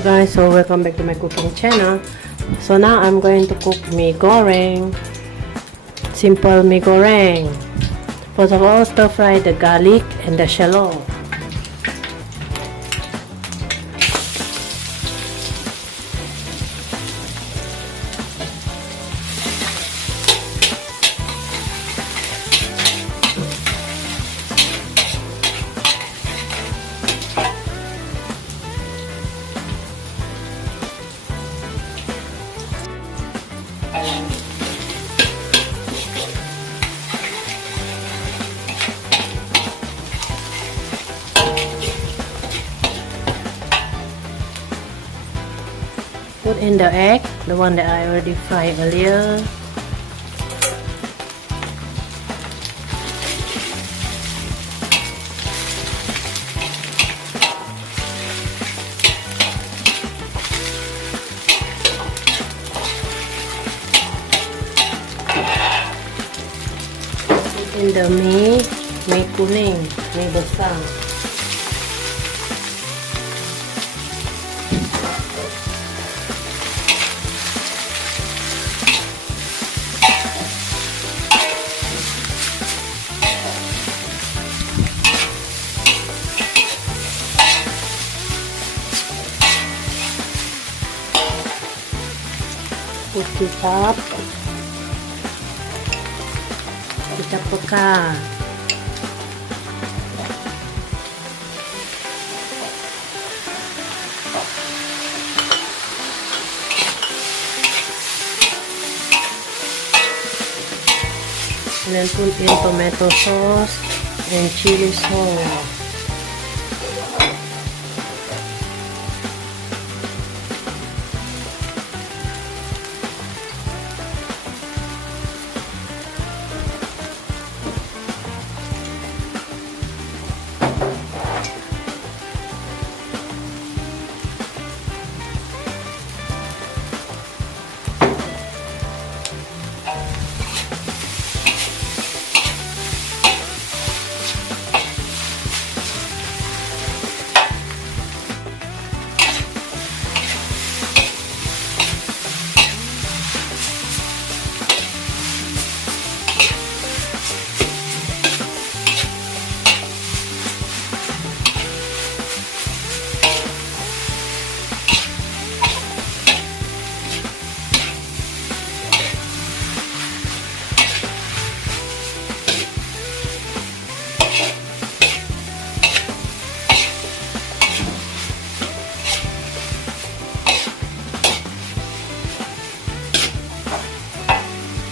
Hello guys, so welcome back to my cooking channel. So now I'm going to cook mee goreng. Simple mee goreng. First of all, stir fry the garlic and the shallot. Put in the egg, the one that I already fried earlier. Put in the mee kuning, mee besar. Put kecap pekat, and then put in tomato sauce and chili sauce.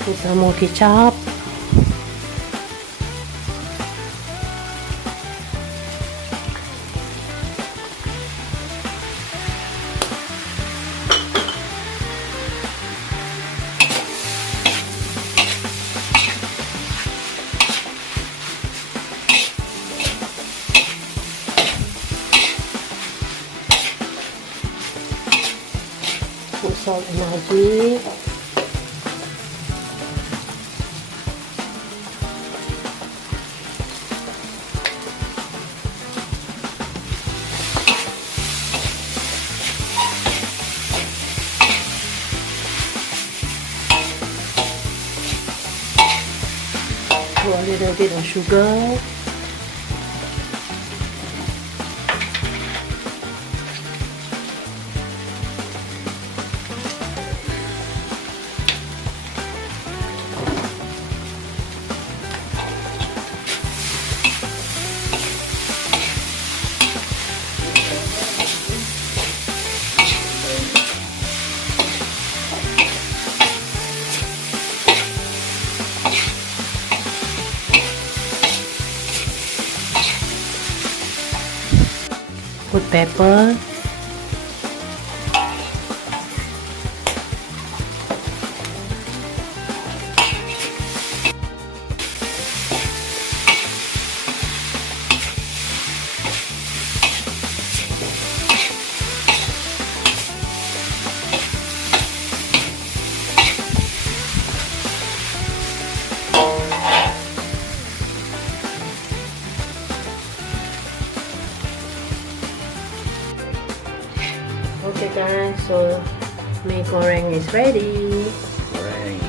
Put some more ketchup. Put salt and magic. Put a little bit of sugar. Put pepper. So Mee Goreng is ready. Goreng.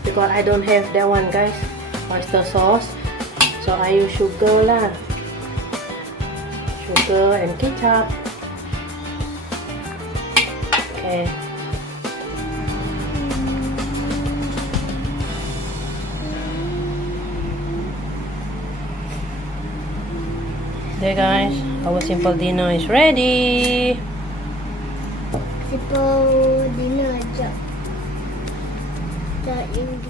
Because I don't have that one, guys, oyster sauce, so I use sugar lah. Sugar and ketchup. Okay. There guys, our simple dinner is ready. Simple dinner aja. Tak ingin